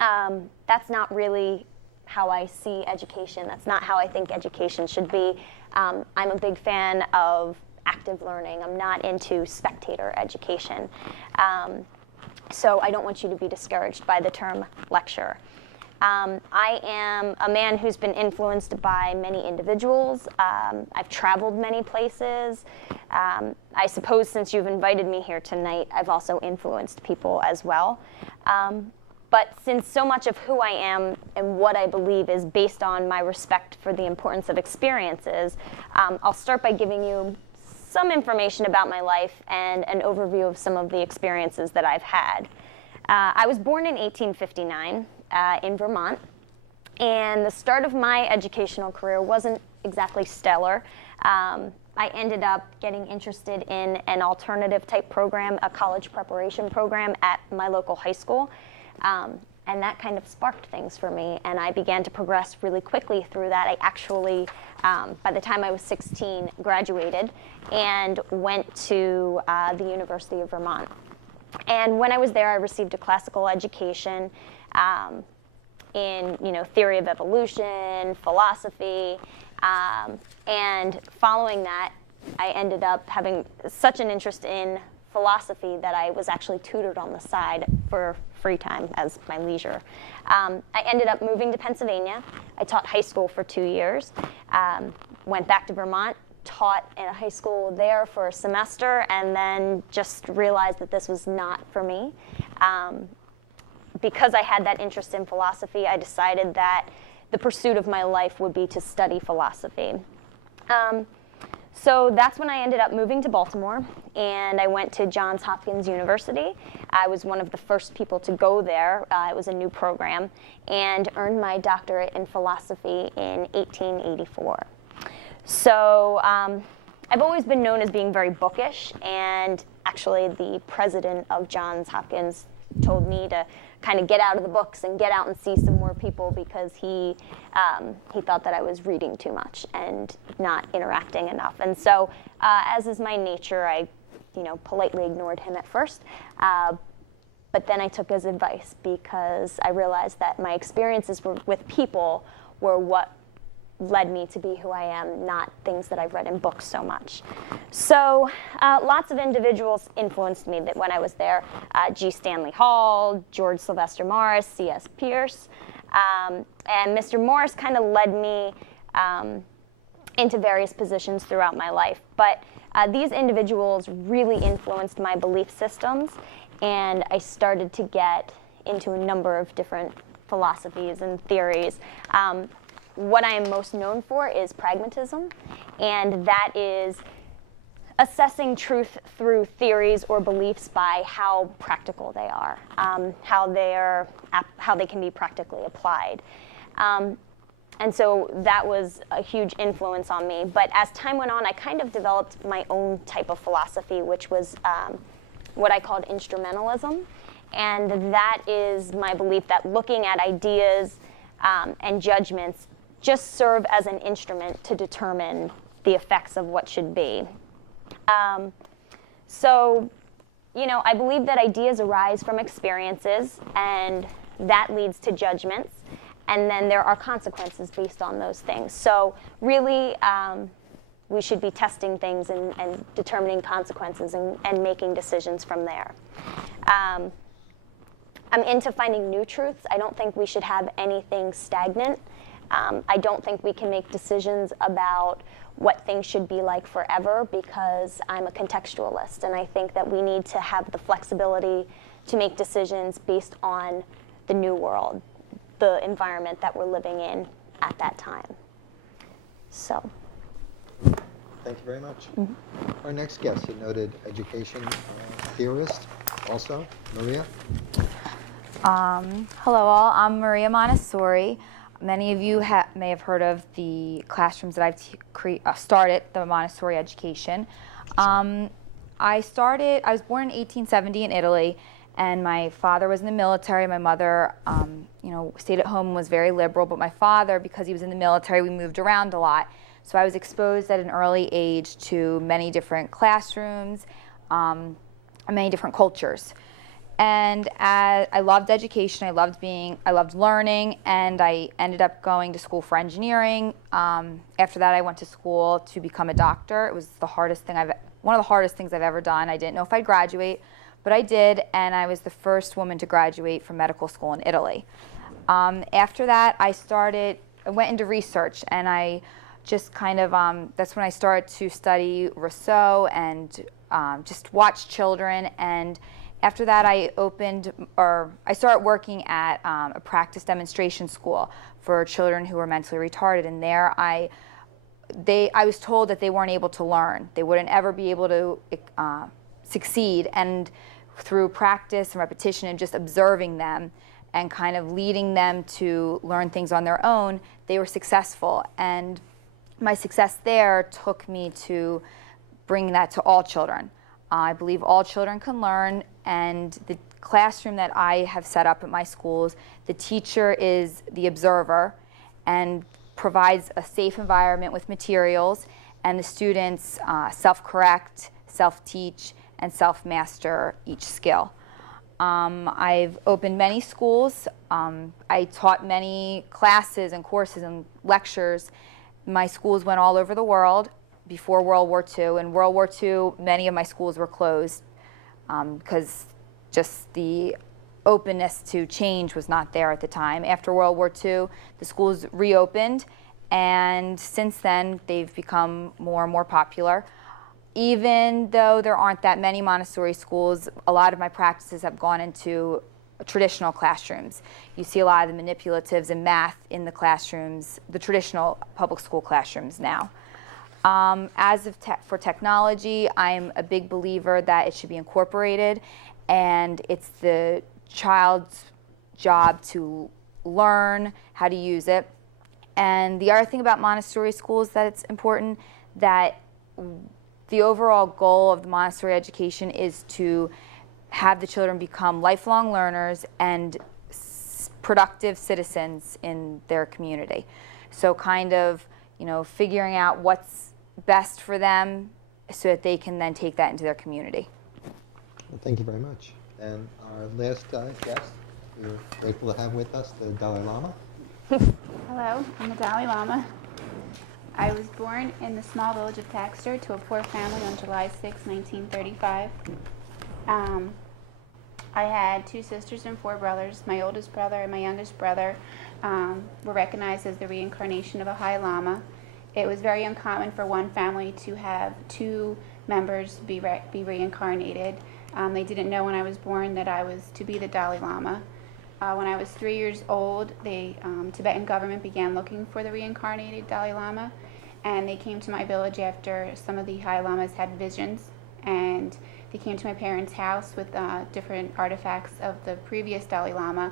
That's not really how I see education. That's not how I think education should be. I'm a big fan of active learning. I'm not into spectator education. So I don't want you to be discouraged by the term lecture. I am a man who's been influenced by many individuals. I've traveled many places. I suppose since you've invited me here tonight, I've also influenced people as well. But since so much of who I am and what I believe is based on my respect for the importance of experiences, I'll start by giving you some information about my life and an overview of some of the experiences that I've had. I was born in 1859 in Vermont, and the start of my educational career wasn't exactly stellar. I ended up getting interested in an alternative type program, a college preparation program at my local high school. And that kind of sparked things for me, and I began to progress really quickly through that. I actually, by the time I was 16, graduated and went to the University of Vermont. And when I was there, I received a classical education in, theory of evolution, philosophy, and following that, I ended up having such an interest in philosophy that I was actually tutored on the side for free time as my leisure. I ended up moving to Pennsylvania. I taught high school for 2 years, went back to Vermont, taught in a high school there for a semester, and then just realized that this was not for me. Because I had that interest in philosophy, I decided that the pursuit of my life would be to study philosophy. So that's when I ended up moving to Baltimore, and I went to Johns Hopkins University. I was one of the first people to go there. It was a new program, and earned my doctorate in philosophy in 1884. So I've always been known as being very bookish, and actually the president of Johns Hopkins told me to kind of get out of the books and get out and see some more people, because he thought that I was reading too much and not interacting enough. And so, as is my nature, I politely ignored him at first. But then I took his advice, because I realized that my experiences with people were what led me to be who I am, not things that I've read in books so much. So lots of individuals influenced me that when I was there. G. Stanley Hall, George Sylvester Morris, C.S. Pierce. And Mr. Morris kind of led me into various positions throughout my life. But these individuals really influenced my belief systems, and I started to get into a number of different philosophies and theories. What I am most known for is pragmatism, and that is assessing truth through theories or beliefs by how practical they are, how they can be practically applied. And so that was a huge influence on me. But as time went on, I kind of developed my own type of philosophy, which was what I called instrumentalism. And that is my belief that looking at ideas and judgments just serve as an instrument to determine the effects of what should be. So, I believe that ideas arise from experiences, and that leads to judgments, and then there are consequences based on those things. So really, we should be testing things and determining consequences and making decisions from there. I'm into finding new truths. I don't think we should have anything stagnant. I don't think we can make decisions about what things should be like forever, because I'm a contextualist, and I think that we need to have the flexibility to make decisions based on the new world, the environment that we're living in at that time. So. Thank you very much. Mm-hmm. Our next guest, a noted education theorist, also, Maria. Hello all, I'm Maria Montessori. Many of you may have heard of the classrooms that I've started, the Montessori education. I was born in 1870 in Italy, and my father was in the military. My mother, stayed at home and was very liberal, but my father, because he was in the military, we moved around a lot. So I was exposed at an early age to many different classrooms, and many different cultures. And I loved education, I loved learning, and I ended up going to school for engineering. After that, I went to school to become a doctor. It was one of the hardest things I've ever done. I didn't know if I'd graduate, but I did, and I was the first woman to graduate from medical school in Italy. After that, I went into research, and I just that's when I started to study Rousseau and just watch children. And after that, I started working at a practice demonstration school for children who were mentally retarded. And there I was told that they weren't able to learn. They wouldn't ever be able to succeed. And through practice and repetition and just observing them and kind of leading them to learn things on their own, they were successful. And my success there took me to bring that to all children. I believe all children can learn, and the classroom that I have set up at my schools, the teacher is the observer and provides a safe environment with materials, and the students self-correct, self-teach, and self-master each skill. I've opened many schools. I taught many classes and courses and lectures. My schools went all over the world before World War II. In World War II, many of my schools were closed because just the openness to change was not there at the time. After World War II, the schools reopened, and since then, they've become more and more popular. Even though there aren't that many Montessori schools, a lot of my practices have gone into traditional classrooms. You see a lot of the manipulatives and math in the classrooms, the traditional public school classrooms now. For technology, I'm a big believer that it should be incorporated, and it's the child's job to learn how to use it. And the other thing about Montessori schools that it's important, that the overall goal of the Montessori education is to have the children become lifelong learners and productive citizens in their community. So figuring out what's best for them so that they can then take that into their community. Well, thank you very much. And our last guest, we're grateful to have with us the Dalai Lama. Hello, I'm the Dalai Lama. I was born in the small village of Taxter to a poor family on July 6, 1935. I had 2 sisters and 4 brothers. My oldest brother and my youngest brother were recognized as the reincarnation of a High Lama. It was very uncommon for one family to have 2 members be reincarnated. They didn't know when I was born that I was to be the Dalai Lama. When I was 3 years old, the Tibetan government began looking for the reincarnated Dalai Lama, and they came to my village after some of the High Lamas had visions, and they came to my parents' house with different artifacts of the previous Dalai Lama,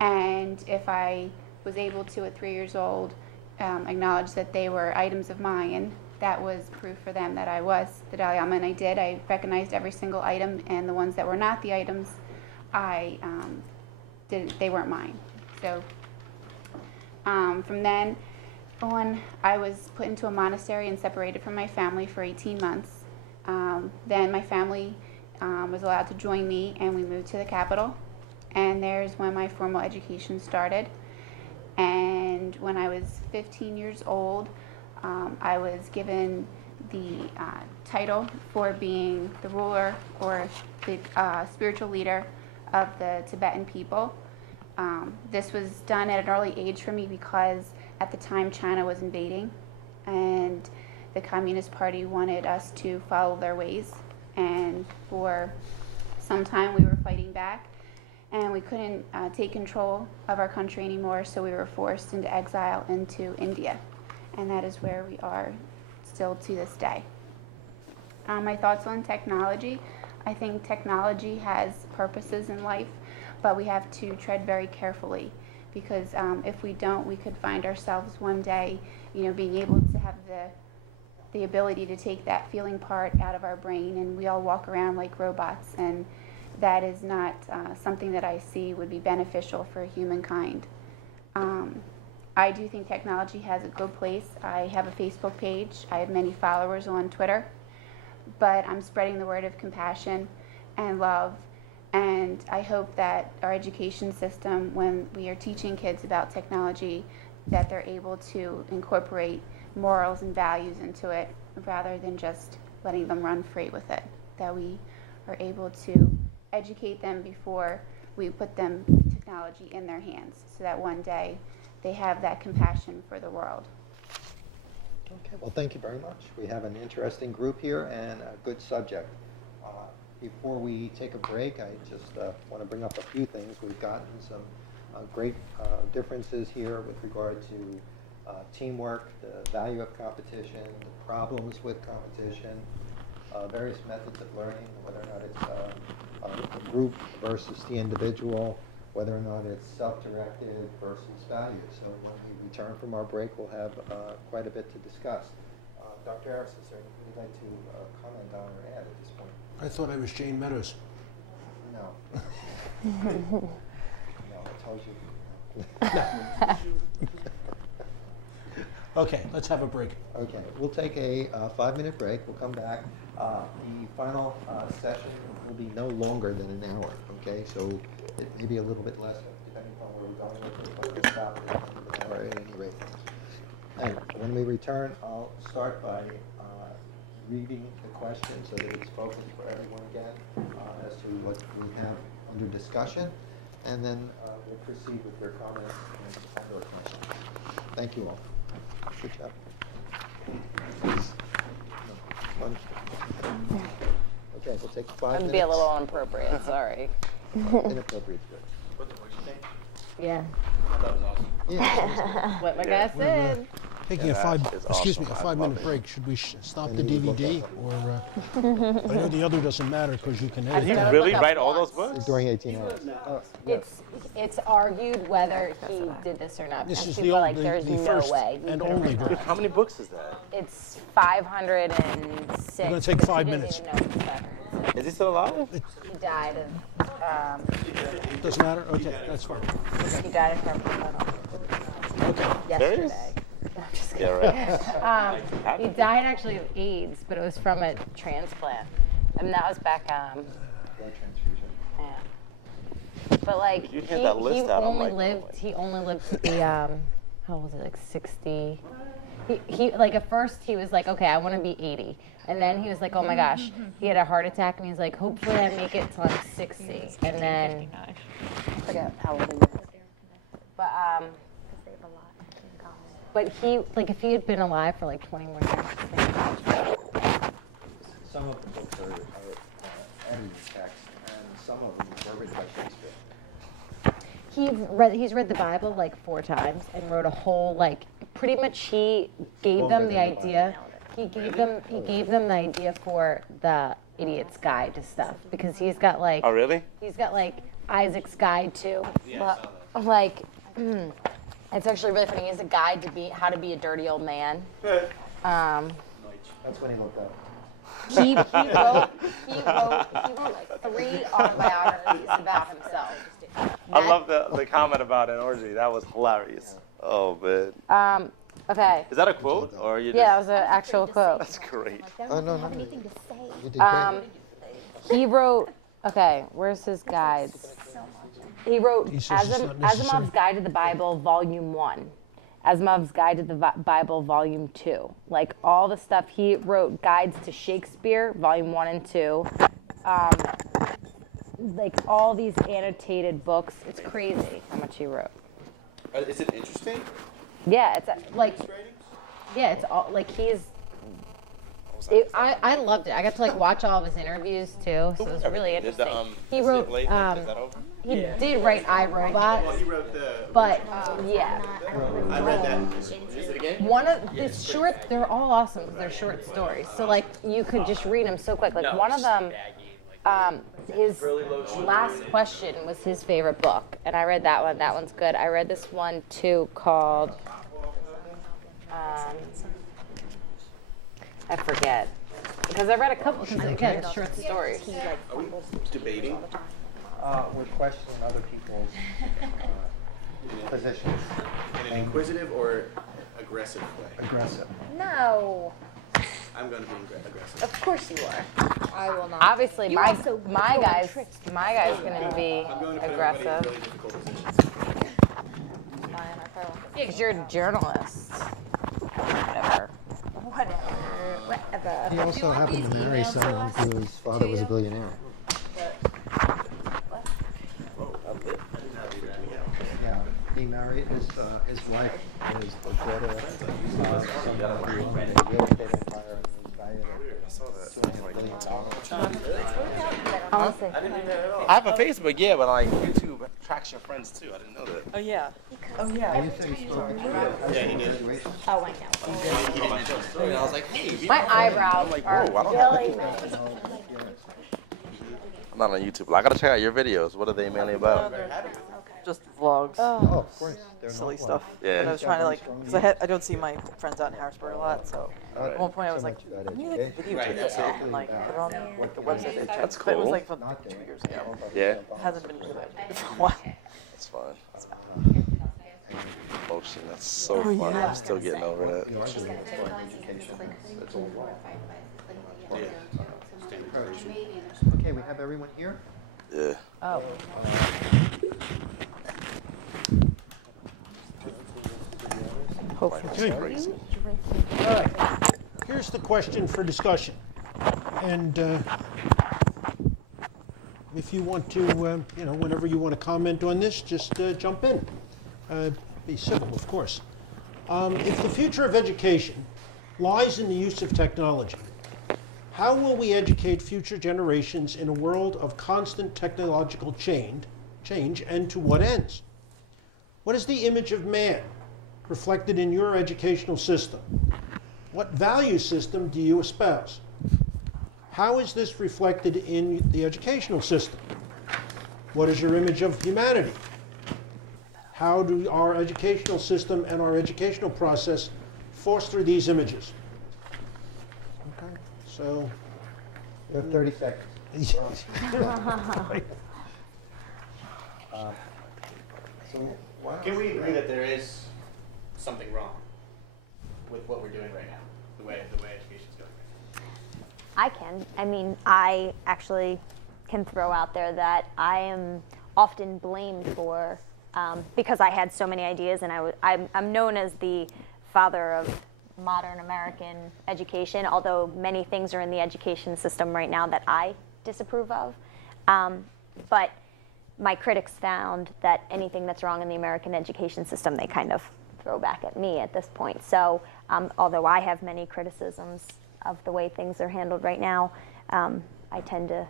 and if I was able to, at 3 years old, acknowledge that they were items of mine, that was proof for them that I was the Dalai Lama, and I did. I recognized every single item, and the ones that were not the items, they weren't mine. So from then on, I was put into a monastery and separated from my family for 18 months. Then my family was allowed to join me, and we moved to the capital, and there's when my formal education started. And when I was 15 years old, I was given the title for being the ruler or the spiritual leader of the Tibetan people. This was done at an early age for me because at the time China was invading, and the Communist Party wanted us to follow their ways, and for some time we were fighting back, and we couldn't take control of our country anymore, so we were forced into exile into India, and that is where we are still to this day. My thoughts on technology: I think technology has purposes in life, but we have to tread very carefully, because if we don't, we could find ourselves one day, being able to have the ability to take that feeling part out of our brain, and we all walk around like robots, and that is not something that I see would be beneficial for humankind. I do think technology has a good place. I have a Facebook page. I have many followers on Twitter, but I'm spreading the word of compassion and love And I hope that our education system, when we are teaching kids about technology, that they're able to incorporate morals and values into it rather than just letting them run free with it. That we are able to educate them before we put them technology in their hands, so that one day they have that compassion for the world. Okay, well, thank you very much. We have an interesting group here and a good subject. Before we take a break, I just want to bring up a few things. We've gotten some great differences here with regard to teamwork, the value of competition, the problems with competition, various methods of learning, whether or not it's a group versus the individual, whether or not it's self-directed versus values. So when we return from our break, we'll have quite a bit to discuss. Dr. Harris, is there anything you'd like to comment on or add at this point? I thought I was Jane Meadows. No. No, I told you. Okay, let's have a break. Okay, we'll take a 5-minute break. We'll come back. The final session will be no longer than an hour, okay? So it may be a little bit less, depending on where we're going with it, but we'll stop at the end of an hour at any rate. And when we return, I'll start by reading the question so that it's focused for everyone again as to what we have under discussion, and then we'll proceed with your comments and/or questions. Thank you all. Good job. Okay, we'll take 5 minutes. That'd be a little inappropriate, sorry. Inappropriate is good. What'd you think? Yeah. I thought it was awesome. Yeah. What my guy said. Taking Yeah, a that is excuse me, awesome. a I 5-minute love it. break. Should we stop the And you look DVD, up. or I know the other doesn't matter because you can Did Did edit he I that. look really up write all those once. books? During 18 hours. Oh, yes. It's argued whether he did this or not. This And is people the are like, only, there's the no first way. he and could have only written book. How many books is that? It's 506. We're gonna take because 5 he minutes. didn't even know it was 506. Is he still alive? He died of, Doesn't matter? Okay, that's fine. he died of carpal tunnel Serious? yesterday. No, I'm just Yeah, kidding. right. He died actually of AIDS, but it was from a transplant. And that was back, Blood transfusion. yeah. But like, You had that list out, I'm only like, oh lived, my he only lived to be, how was it, like 60? He like at first he was like, okay, I want to be 80. And then he was like, oh my gosh, he had a heart attack and he's like, hopefully I make it till I'm 60. And then, I forget how old he was. But he, like if he had been alive for like 20 more years, Some of the books are edited text, and some of them were written by Shakespeare. he's read the Bible like 4 times and wrote a whole like, pretty much he gave them the idea. He gave them the idea for the Idiot's Guide to stuff because he's got like Oh, really? he's got like Isaac's Guide to like it's actually really funny. He has a guide to how to be a dirty old man. That's what he looked up. He wrote like 3 autobiographies about himself. I love the comment about an orgy. That was hilarious. Oh, man. Okay. Is that a quote? Or you just... Yeah, that was an actual quote. That's great. Oh, no. You did great. He wrote, okay, where's his guides? He wrote He says it's not necessary. Asimov's Guide to the Bible, Volume 1. Asimov's Guide to the Bible, Volume 2. Like all the stuff he wrote, guides to Shakespeare, Volume 1 and 2. Like all these annotated books. It's crazy how much he wrote. Is it interesting? Yeah, it's like, yeah, it's all like I loved it. I got to like watch all of his interviews too, so it was really interesting. He wrote, he did write iRobot. He wrote the. But yeah, I read that. Is it again? one of it's short. They're all awesome because they're short stories. So like you could just read them so quick. Like one of them, his last question was his favorite book, and I read that one. That one's good. I read this one too called. I forget because I read a couple. Because again, it's short stories. Are we debating? We're questioning other people's positions. In an inquisitive or aggressive way? Aggressive. No. I'm going to be aggressive. Of course you are. I will not. Obviously, You my also my go on guy's trips to my guy's gonna be I'm going to put everybody in aggressive. really difficult positions. Yeah, 'cause you're a journalist. Whatever. Whatever. He also happened to marry someone whose father was a billionaire. Yeah, he married his wife is the daughter of someone who owned a real estate empire and was valued at $200 billion. I have a Facebook, yeah, but like YouTube attracts your friends too. I didn't know that. Oh yeah. Oh yeah. You say you spoke at Yeah, he did. situation? Oh, I know. He didn't tell the story. And I was like, hey, My eyebrows I'm like, are whoa, I don't have really I'm not on YouTube. I gotta check out your videos. What are they mainly about? Just vlogs. Oh, of course. They're Silly not stuff. Yeah. And I was trying to like, because I don't see my friends out in Harrisburg a lot, so at one point I was like, can you like videotape this out and like put it on like the website they checked. That's But it was cool. like from 2 years ago. Yeah, It hasn't been really for a while. that's fine. Motion, that's so Oh, fun. yeah. I'm still getting over that. Okay, we have everyone here? Yeah. Oh. Okay. All right. Here's the question for discussion. And if you want to, whenever you want to comment on this, just jump in. Be civil, of course. If the future of education lies in the use of technology, how will we educate future generations in a world of constant technological change, and to what ends? What is the image of man reflected in your educational system? What value system do you espouse? How is this reflected in the educational system? What is your image of humanity? How do our educational system and our educational process foster these images? Okay. So, You have 30 seconds. So why don't Can we agree that there is something wrong with what we're doing right now, the way education's going right now? I can. I mean, I actually can throw out there that I am often blamed for, because I had so many ideas, and I'm known as the father of modern American education, although many things are in the education system right now that I disapprove of. But my critics found that anything that's wrong in the American education system, they kind of throw back at me at this point. So although I have many criticisms of the way things are handled right now, I tend to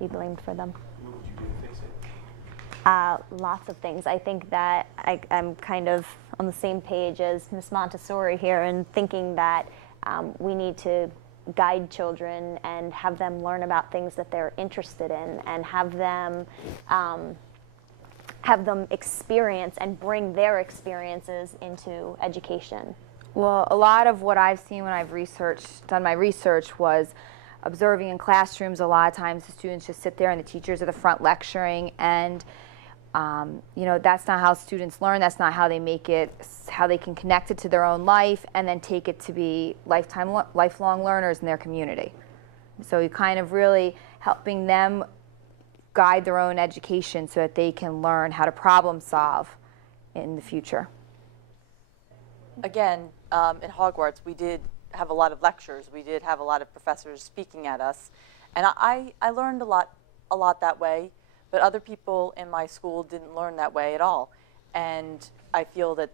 be blamed for them. What would you do to fix it? Lots of things. I think that I'm kind of on the same page as Miss Montessori here in thinking that we need to guide children and have them learn about things that they're interested in, and have them experience and bring their experiences into education. Well, a lot of what I've seen when I've done my research was observing in classrooms. A lot of times the students just sit there and the teachers are the front lecturing, and that's not how students learn. That's not how they make it, how they can connect it to their own life and then take it to be lifelong learners in their community. So you're kind of really helping them guide their own education so that they can learn how to problem solve in the future. Again, in Hogwarts, we did have a lot of lectures. We did have a lot of professors speaking at us, and I learned a lot that way. But other people in my school didn't learn that way at all, and I feel that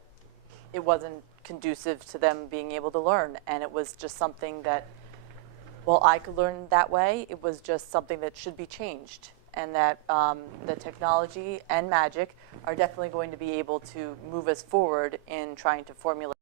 it wasn't conducive to them being able to learn. And it was just something that, well, I could learn that way. It was just something that should be changed, and that the technology and magic are definitely going to be able to move us forward in trying to formulate